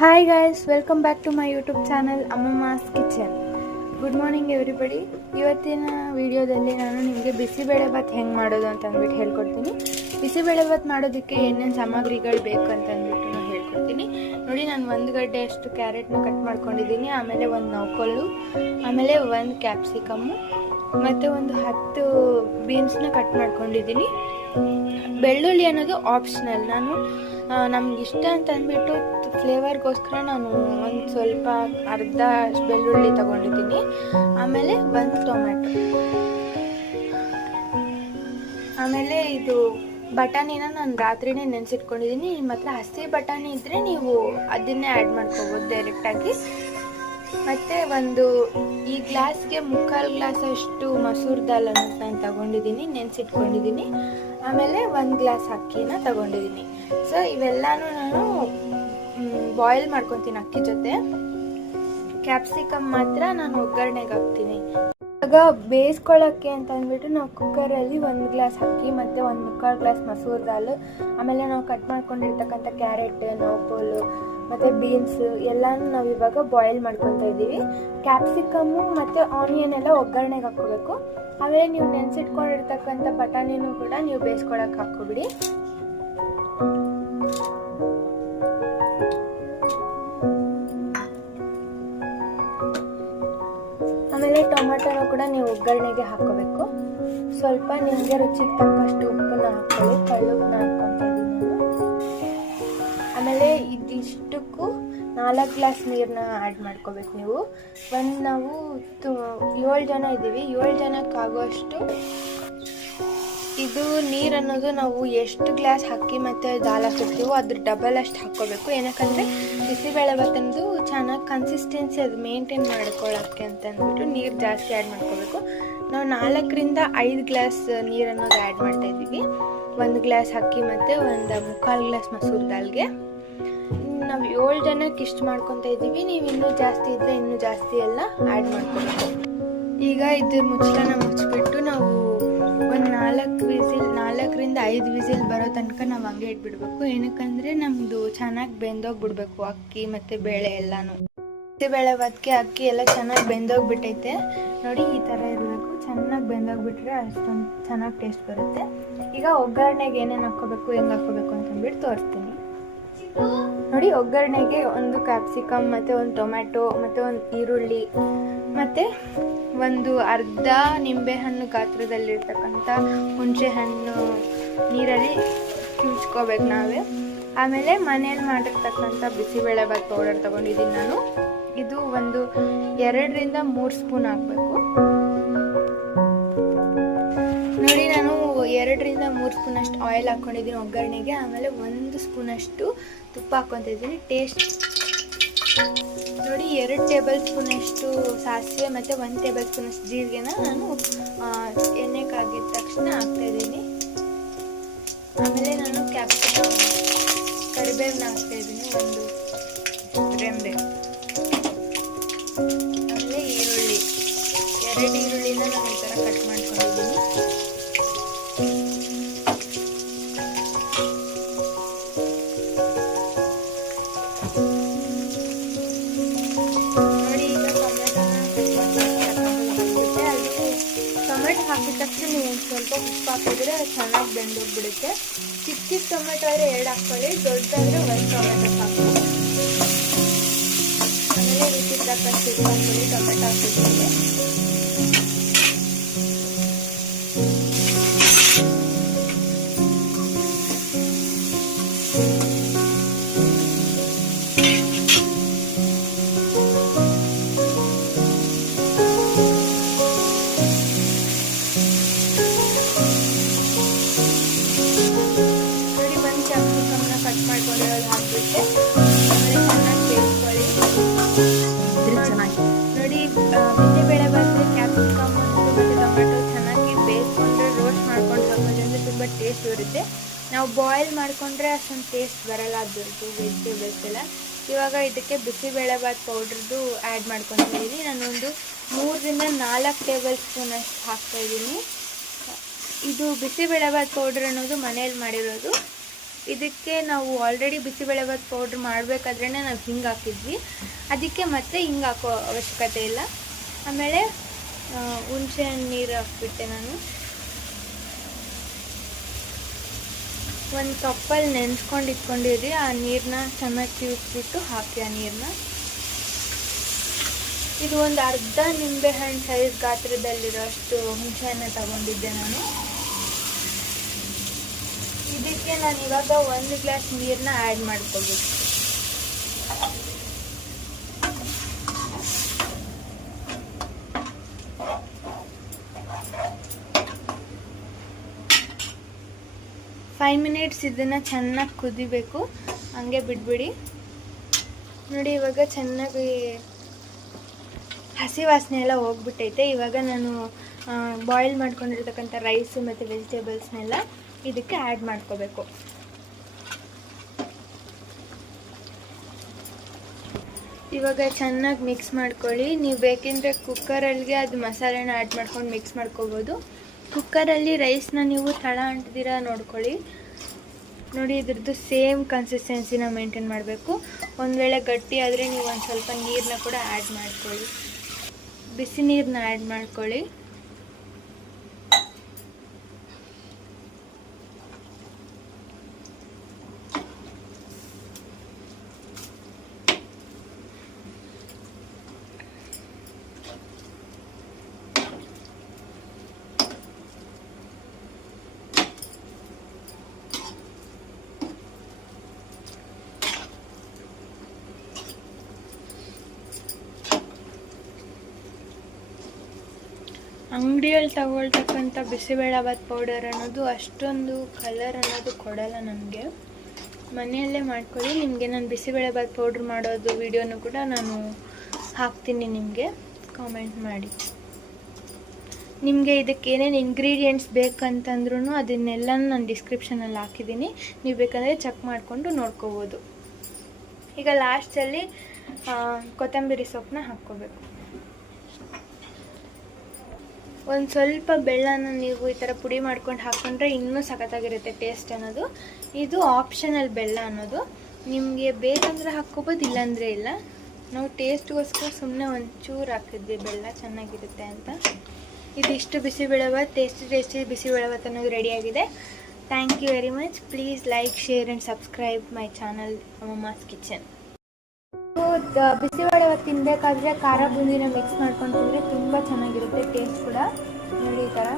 Hi guys, welcome back to my YouTube channel Ammamma's kitchen. Good morning everybody. ಇವತ್ತಿನ ವಿಡಿಯೋದಲ್ಲಿ ನಾನು ನಿಮಗೆ ಬಿಸಿಬೇಳೆಭಾತ್ ಹೆಂಗೆ ಮಾಡೋದು ಅಂತ ಅಂದ್ಬಿಟ್ಟು ಹೇಳ್ಕೊಡ್ತೀನಿ. ಬಿಸಿಬೇಳೆಭಾತ್ ಮಾಡೋದಕ್ಕೆ ಏನೇನು ಸಾಮಗ್ರಿಗಳು ಬೇಕು ಅಂತ ಅಂದ್ಬಿಟ್ಟು ನಾನು ಹೇಳ್ಕೊಡ್ತೀನಿ. ನೋಡಿ, ನಾನು 1 ಗಡ್ಡೆ ಅಷ್ಟು ಕ್ಯಾರೆಟ್ನ ಕಟ್ ಮಾಡ್ಕೊಂಡಿದ್ದೀನಿ, ಆಮೇಲೆ 1 ನೌಕೊಲ್ಲು, ಆಮೇಲೆ 1 ಕ್ಯಾಪ್ಸಿಕಮ್ಮು ಮತ್ತು ಒಂದು 10 ಬೀನ್ಸ್ನ ಕಟ್ ಮಾಡ್ಕೊಂಡಿದ್ದೀನಿ. ಬೆಳ್ಳುಳ್ಳಿ ಅನ್ನೋದು ಆಪ್ಷನಲ್. ನಾನು ನಮ್ಗೆ ಇಷ್ಟ ಅಂತ ಅಂದ್ಬಿಟ್ಟು ಫ್ಲೇವರ್ಗೋಸ್ಕರ ನಾನು ಒಂದು ಸ್ವಲ್ಪ ಅರ್ಧ ಬೆಳ್ಳುಳ್ಳಿ ತಗೊಂಡಿದ್ದೀನಿ. ಆಮೇಲೆ 1 ಟೊಮೆಟೊ, ಆಮೇಲೆ ಇದು ಬಟಾಣಿನ ನಾನು ರಾತ್ರಿನೇ ನೆನೆಸಿಟ್ಕೊಂಡಿದ್ದೀನಿ. ನಿಮ್ಮ ಹತ್ರ ಹಸಿ ಬಟಾಣಿ ಇದ್ದರೆ ನೀವು ಅದನ್ನೇ ಆ್ಯಡ್ ಮಾಡ್ಕೋಬೋದು ಡೈರೆಕ್ಟಾಗಿ. ಮತ್ತು ಈ ಗ್ಲಾಸ್ಗೆ 3/4 ಗ್ಲಾಸ್ ಅಷ್ಟು ಮಸೂರ್ ದಾಲನ್ನು ನಾನು ತಗೊಂಡಿದ್ದೀನಿ, ನೆನೆಸಿಟ್ಕೊಂಡಿದ್ದೀನಿ. ಆಮೇಲೆ 1 ಗ್ಲಾಸ್ ಅಕ್ಕಿನ ತಗೊಂಡಿದ್ದೀನಿ. ಸೊ ಇವೆಲ್ಲನೂ ನಾನು ಬಾಯ್ಲ್ ಮಾಡ್ಕೊತೀನಿ ಅಕ್ಕಿ ಜೊತೆ. ಕ್ಯಾಪ್ಸಿಕಮ್ ಮಾತ್ರ ನಾನು ಒಗ್ಗರಣೆಗೆ ಹಾಕ್ತೀನಿ. ಇವಾಗ ಬೇಯಿಸ್ಕೊಳ್ಳೋಕ್ಕೆ ಅಂತ ಅಂದ್ಬಿಟ್ಟು ನಾವು ಕುಕ್ಕರಲ್ಲಿ 1 ಗ್ಲಾಸ್ ಅಕ್ಕಿ ಮತ್ತು 1/4 ಗ್ಲಾಸ್ ಮಸೂರ್ ದಾಲ್, ಆಮೇಲೆ ನಾವು ಕಟ್ ಮಾಡ್ಕೊಂಡಿರ್ತಕ್ಕಂಥ ಕ್ಯಾರೆಟ್, ನೌಕೋಲು ಮತ್ತು ಬೀನ್ಸ್ ಎಲ್ಲನೂ ನಾವು ಇವಾಗ ಬಾಯ್ಲ್ ಮಾಡ್ಕೊತಾ ಇದ್ದೀವಿ. ಕ್ಯಾಪ್ಸಿಕಮ್ಮು ಮತ್ತು ಆನಿಯನ್ ಎಲ್ಲ ಒಗ್ಗರಣೆಗೆ ಹಾಕ್ಕೋಬೇಕು. ಆಮೇಲೆ ನೀವು ನೆನೆಸಿಟ್ಕೊಂಡಿರ್ತಕ್ಕಂಥ ಬಟಾಣಿನೂ ಕೂಡ ನೀವು ಬೇಯಿಸ್ಕೊಳಕ್ಕೆ ಹಾಕ್ಕೊಬಿಡಿ. ಆಮೇಲೆ ಟೊಮೆಟೊನೂ ಕೂಡ ನೀವು ಒಗ್ಗರಣೆಗೆ ಹಾಕೋಬೇಕು. ಸ್ವಲ್ಪ ನಿಮಗೆ ರುಚಿಗೆ ತಕ್ಕಷ್ಟು ಉಪ್ಪನ್ನ ಹಾಕ್ಕೊಳ್ಳಿ, ಕಳ್ಳುಪ್ಪನ್ನ ಹಾಕ್ಕೊತಾ ಇದ್ದೀನಿ ನಾನು. ಆಮೇಲೆ ಇದಿಷ್ಟಕ್ಕೂ 4 ಗ್ಲಾಸ್ ನೀರನ್ನ ಆ್ಯಡ್ ಮಾಡ್ಕೋಬೇಕು ನೀವು. ನಾವು 7 ಜನ ಇದ್ದೀವಿ, 7 ಜನಕ್ಕಾಗುವಷ್ಟು ಇದು ನೀರು ಅನ್ನೋದು ನಾವು ಎಷ್ಟು ಗ್ಲಾಸ್ ಅಕ್ಕಿ ಮತ್ತು ದಾಲ್ ಹಾಕಿರ್ತೀವೋ ಅದ್ರ ಡಬಲ್ ಅಷ್ಟು ಹಾಕ್ಕೋಬೇಕು. ಏನಕ್ಕಂದರೆ ಬಿಸಿಬೇಳೆಭಾತ್ ಅನ್ನೋದು ಚೆನ್ನಾಗಿ ಕನ್ಸಿಸ್ಟೆನ್ಸಿ ಅದು ಮೇಂಟೈನ್ ಮಾಡ್ಕೊಳ್ಳೋಕ್ಕೆ ಅಂತ ಅಂದ್ಬಿಟ್ಟು ನೀರು ಜಾಸ್ತಿ ಆ್ಯಡ್ ಮಾಡ್ಕೋಬೇಕು. ನಾವು 4ರಿಂದ 5 ಗ್ಲಾಸ್ ನೀರು ಅನ್ನೋದು ಆ್ಯಡ್ ಮಾಡ್ತಾಯಿದ್ದೀವಿ. 1 ಗ್ಲಾಸ್ ಅಕ್ಕಿ ಮತ್ತು 1/4 ಗ್ಲಾಸ್ ಮಸೂರ್ ದಾಲ್ಗೆ. ನಾವು 7 ಜನಕ್ಕೆ ಇಷ್ಟು ಮಾಡ್ಕೊತಾ ಇದ್ದೀವಿ. ನೀವು ಇನ್ನೂ ಜಾಸ್ತಿ ಇದ್ದರೆ ಇನ್ನೂ ಜಾಸ್ತಿ ಎಲ್ಲ ಆ್ಯಡ್ ಮಾಡ್ಕೋಬೇಕು. ಈಗ ಇದ್ರ ಮುಚ್ಚಳನ ಮುಚ್ಚಿಬಿಟ್ಟು ನಾವು ಒಂದು 4ರಿಂದ 5 ವಿಸಿಲ್ ಬರೋ ತನಕ ನಾವು ಹಂಗೆ ಇಟ್ಬಿಡ್ಬೇಕು. ಏನಕ್ಕಂದರೆ ನಮ್ಮದು ಚೆನ್ನಾಗಿ ಬೆಂದೋಗ್ಬಿಡ್ಬೇಕು ಅಕ್ಕಿ ಮತ್ತು ಬೇಳೆ ಎಲ್ಲನೂ. ಬಿಸಿಬೇಳೆಭಾತ್ಗೆ ಅಕ್ಕಿ ಎಲ್ಲ ಚೆನ್ನಾಗಿ ಬೆಂದೋಗ್ಬಿಟ್ಟೈತೆ ನೋಡಿ, ಈ ಥರ ಇರಬೇಕು. ಚೆನ್ನಾಗಿ ಬೆಂದೋಗ್ಬಿಟ್ರೆ ಅಷ್ಟೊಂದು ಚೆನ್ನಾಗಿ ಟೇಸ್ಟ್ ಬರುತ್ತೆ. ಈಗ ಒಗ್ಗರಣೆಗೆ ಏನೇನು ಹಾಕ್ಕೋಬೇಕು, ಹೆಂಗೆ ಹಾಕ್ಕೋಬೇಕು ಅಂತಂದ್ಬಿಟ್ಟು ತೋರಿಸ್ತೀನಿ ನೋಡಿ. ಒಗ್ಗರಣೆಗೆ 1 ಕ್ಯಾಪ್ಸಿಕಮ್ ಮತ್ತು 1 ಟೊಮ್ಯಾಟೊ ಮತ್ತು 1 ಈರುಳ್ಳಿ ಮತ್ತು 1 ಅರ್ಧ ನಿಂಬೆಹಣ್ಣು ಗಾತ್ರದಲ್ಲಿರ್ತಕ್ಕಂಥ ಹುಣಸೆ ಹಣ್ಣು ನೀರಲ್ಲಿ ಕಿವುಚ್ಕೋಬೇಕು ನಾವೇ. ಆಮೇಲೆ ಮನೇಲಿ ಮಾಡಿರ್ತಕ್ಕಂಥ ಬಿಸಿಬೇಳೆಭಾತ್ ಪೌಡರ್ ತೊಗೊಂಡಿದ್ದೀನಿ ನಾನು. ಇದು 2ರಿಂದ 3 ಸ್ಪೂನ್ ಹಾಕಬೇಕು ನೋಡಿ. ನಾನು 2ರಿಂದ 3 ಸ್ಪೂನಷ್ಟು ಆಯಿಲ್ ಹಾಕ್ಕೊಂಡಿದ್ದೀನಿ ಒಗ್ಗರಣೆಗೆ. ಆಮೇಲೆ 1 ಸ್ಪೂನಷ್ಟು ತುಪ್ಪ ಹಾಕ್ಕೊತಾ ಇದ್ದೀನಿ ಟೇಸ್ಟ್ ನೋಡಿ. 2 ಟೇಬಲ್ ಸ್ಪೂನಷ್ಟು ಸಾಸಿವೆ ಮತ್ತು 1 ಟೇಬಲ್ ಸ್ಪೂನಷ್ಟು ಜೀರಿಗೆನ ನಾನು ಎಣ್ಣೆ ಕಾಗಿದ ತಕ್ಷಣ ಹಾಕ್ತಾಯಿದ್ದೀನಿ. ಆಮೇಲೆ ನಾನು ಕ್ಯಾಪ್ಸಿಕಮ್ ಕರಿಬೇವನ್ನ ಹಾಕ್ತಾಯಿದ್ದೀನಿ, 1 ರೆಂಬೆ. ಆಮೇಲೆ ಈರುಳ್ಳಿ 2 ಈರುಳ್ಳಿನ ನಾನು ಈ ಥರ ಕಟ್ ಮಾಡ್ಕೊಂಡಿದ್ದೀನಿ. ಟೊಮೆಟೊ ಹಾಕಿದ ತಕ್ಷಣ ನೀವು ಸ್ವಲ್ಪ ಉಪ್ಪು ಹಾಕಿದ್ರೆ ಅದು ಚೆನ್ನಾಗಿ ಬೆಂದೋಗ್ಬಿಡುತ್ತೆ. ಚಿಕ್ಕ ಟೊಮೆಟೊ ಆದರೆ 2 ಹಾಕ್ಕೊಳ್ಳಿ, ದೊಡ್ಡದಾದರೆ 1 ಟೊಮೆಟೊ ಹಾಕಿ. ಆಮೇಲೆ ರುಚಿಗೆ ತಕ್ಕಷ್ಟು ಉಪ್ಪು ಹಾಕ್ಕೊಳ್ಳಿ ಟೊಮೆಟೊ ಹಾಕಿದ್ಮೇಲೆ. ಕಟ್ ಮಾಡ್ಕೊಂಡಿರೋದು ಹಾಕ್ಬಿಟ್ಟೆ ಆಮೇಲೆ ಚೆನ್ನಾಗಿ ಬೇಯಿಸ್ಕೊಳ್ಳಿ ನೋಡಿ. ಬಿಸಿಬೇಳೆಭಾತ್ಗೆ ಕ್ಯಾಪ್ಸಿಕಮ್ ಮತ್ತು ಟೊಮೆಟೊ ಚೆನ್ನಾಗಿ ಬೇಯಿಸ್ಕೊಂಡ್ರೆ, ರೋಸ್ಟ್ ಮಾಡ್ಕೊಂಡು ಹಾಕೋದ್ರಿಂದ ತುಂಬ ಟೇಸ್ಟ್ ಬರುತ್ತೆ. ನಾವು ಬಾಯ್ಲ್ ಮಾಡಿಕೊಂಡ್ರೆ ಅಷ್ಟೊಂದು ಟೇಸ್ಟ್ ಬರಲ್ಲ ಅದ್ರದ್ದು ವೆಜಿಟೇಬಲ್ಸ್ ಎಲ್ಲ. ಇವಾಗ ಇದಕ್ಕೆ ಬಿಸಿಬೇಳೆಭಾತ್ ಪೌಡ್ರದ್ದು ಆ್ಯಡ್ ಮಾಡ್ಕೊತಿದ್ದೀನಿ. ನಾನೊಂದು 3ರಿಂದ 4 ಟೇಬಲ್ ಸ್ಪೂನಷ್ಟು ಹಾಕ್ತಾಯಿದ್ದೀನಿ. ಇದು ಬಿಸಿಬೇಳೆಭಾತ್ ಪೌಡ್ರ್ ಅನ್ನೋದು ಮನೇಲಿ ಮಾಡಿರೋದು. ಇದಕ್ಕೆ ನಾವು ಆಲ್ರೆಡಿ ಬಿಸಿಬೇಳೆಭಾತ್ ಪೌಡ್ರ್ ಮಾಡಬೇಕಾದ್ರೇ ನಾವು ಹಿಂಗೆ ಹಾಕಿದ್ವಿ, ಅದಕ್ಕೆ ಮತ್ತೆ ಹಿಂಗೆ ಹಾಕೋ ಅವಶ್ಯಕತೆ ಇಲ್ಲ. ಆಮೇಲೆ ಹುಣಸೆ ಹಣ್ಣು ನೀರು ಹಾಕ್ಬಿಟ್ಟೆ ನಾನು. ಒಂದು ಕಪ್ಪಲ್ಲಿ ನೆನೆಸ್ಕೊಂಡು ಇಟ್ಕೊಂಡಿರಿ, ಆ ನೀರನ್ನ ಚೆನ್ನಾಗಿ ಕಿವುಚ್ಬಿಟ್ಟು ಹಾಕಿ ಆ ನೀರನ್ನ. ಇದು ಒಂದು ಅರ್ಧ ನಿಂಬೆಹಣ್ಣು ಸೈಜ್ ಗಾತ್ರದಲ್ಲಿರೋ ಅಷ್ಟು ಹುಣಸೆಹಣ್ಣು ತಗೊಂಡಿದ್ದೆ ನಾನು. ಇದಕ್ಕೆ ನಾನು ಇವಾಗ 1 ಗ್ಲಾಸ್ ನೀರನ್ನ ಆ್ಯಡ್ ಮಾಡ್ಕೋಬೇಕು. ಫೈವ್ ಮಿನಿಟ್ಸ್ ಇದನ್ನು ಚೆನ್ನಾಗಿ ಕುದಿಬೇಕು, ಹಂಗೆ ಬಿಟ್ಬಿಡಿ. ನೋಡಿ ಇವಾಗ ಚೆನ್ನಾಗಿ ಹಸಿ ವಾಸನೆ ಎಲ್ಲ ಹೋಗ್ಬಿಟ್ಟೈತೆ. ಇವಾಗ ನಾನು ಬಾಯ್ಲ್ ಮಾಡ್ಕೊಂಡಿರ್ತಕ್ಕಂಥ ರೈಸು ಮತ್ತು ವೆಜಿಟೇಬಲ್ಸ್ನೆಲ್ಲ ಇದಕ್ಕೆ ಆ್ಯಡ್ ಮಾಡ್ಕೋಬೇಕು. ಇವಾಗ ಚೆನ್ನಾಗಿ ಮಿಕ್ಸ್ ಮಾಡ್ಕೊಳ್ಳಿ. ನೀವು ಬೇಕೆಂದರೆ ಕುಕ್ಕರಲ್ಲಿ ಅದು ಮಸಾಲೆನ ಆ್ಯಡ್ ಮಾಡ್ಕೊಂಡು ಮಿಕ್ಸ್ ಮಾಡ್ಕೋಬೋದು. ಕುಕ್ಕರಲ್ಲಿ ರೈಸ್ನ ನೀವು ತಳ ಅಂಟಿದಿರ ನೋಡ್ಕೊಳ್ಳಿ. ನೋಡಿ ಇದ್ರದ್ದು ಸೇಮ್ ಕನ್ಸಿಸ್ಟೆನ್ಸಿನ ಮೇಂಟೈನ್ ಮಾಡಬೇಕು. ಒಂದು ವೇಳೆ ಗಟ್ಟಿ ಆದರೆ ನೀವು ಒಂದು ಸ್ವಲ್ಪ ನೀರನ್ನ ಕೂಡ ಆ್ಯಡ್ ಮಾಡ್ಕೊಳ್ಳಿ, ಬಿಸಿ ನೀರನ್ನ ಆ್ಯಡ್ ಮಾಡ್ಕೊಳ್ಳಿ. ಅಂಗಡಿಯಲ್ಲಿ ತಗೊಳ್ತಕ್ಕಂಥ ಬಿಸಿಬೇಳೆಭಾತ್ ಪೌಡರ್ ಅನ್ನೋದು ಅಷ್ಟೊಂದು ಕಲರ್ ಅನ್ನೋದು ಕೊಡಲ್ಲ ನಮಗೆ. ಮನೆಯಲ್ಲೇ ಮಾಡ್ಕೊಳ್ಳಿ. ನಿಮಗೆ ನಾನು ಬಿಸಿಬೇಳೆಭಾತ್ ಪೌಡ್ರ್ ಮಾಡೋದು ವಿಡಿಯೋನು ಕೂಡ ನಾನು ಹಾಕ್ತೀನಿ, ನಿಮಗೆ ಕಾಮೆಂಟ್ ಮಾಡಿ. ನಿಮಗೆ ಇದಕ್ಕೆ ಏನೇನು ಇಂಗ್ರೀಡಿಯೆಂಟ್ಸ್ ಬೇಕಂತಂದ್ರೂ ಅದನ್ನೆಲ್ಲ ನಾನು ಡಿಸ್ಕ್ರಿಪ್ಷನಲ್ಲಿ ಹಾಕಿದ್ದೀನಿ, ನೀವು ಬೇಕಂದರೆ ಚೆಕ್ ಮಾಡಿಕೊಂಡು ನೋಡ್ಕೋಬೋದು. ಈಗ ಲಾಸ್ಟಲ್ಲಿ ಕೊತ್ತಂಬರಿ ಸೊಪ್ಪನ್ನ ಹಾಕ್ಕೋಬೇಕು. ಒಂದು ಸ್ವಲ್ಪ ಬೆಲ್ಲನ ನೀವು ಈ ಥರ ಪುಡಿ ಮಾಡ್ಕೊಂಡು ಹಾಕ್ಕೊಂಡ್ರೆ ಇನ್ನೂ ಸಖತ್ತಾಗಿರುತ್ತೆ ಟೇಸ್ಟ್ ಅನ್ನೋದು. ಇದು ಆಪ್ಷನಲ್ ಬೆಲ್ಲ ಅನ್ನೋದು, ನಿಮಗೆ ಬೇಕಂದರೆ ಹಾಕ್ಕೋಬೋದು, ಇಲ್ಲಾಂದರೆ ಇಲ್ಲ. ನಾವು ಟೇಸ್ಟ್ಗೋಸ್ಕರ ಸುಮ್ಮನೆ ಒಂಚೂರು ಹಾಕಿದ್ವಿ ಬೆಲ್ಲ, ಚೆನ್ನಾಗಿರುತ್ತೆ ಅಂತ. ಇದಿಷ್ಟು ಬಿಸಿಬೇಳೆಭಾತ್, ಟೇಸ್ಟಿ ಬಿಸಿಬೇಳೆಭಾತ್ ಅನ್ನೋದು ರೆಡಿಯಾಗಿದೆ. Thank you very much. Please like, share and subscribe my channel Ammamma's kitchen. Bisibelebath ತಿನ್ನಬೇಕಾದ್ರೆ ಖಾರ ಬೂಂದಿನ ಮಿಕ್ಸ್ ಮಾಡ್ಕೊಂಡು ತಿಂದರೆ ತುಂಬ ಚೆನ್ನಾಗಿರುತ್ತೆ ಟೇಸ್ಟ್ ಕೂಡ. ನೋಡಿ ಈ ಥರ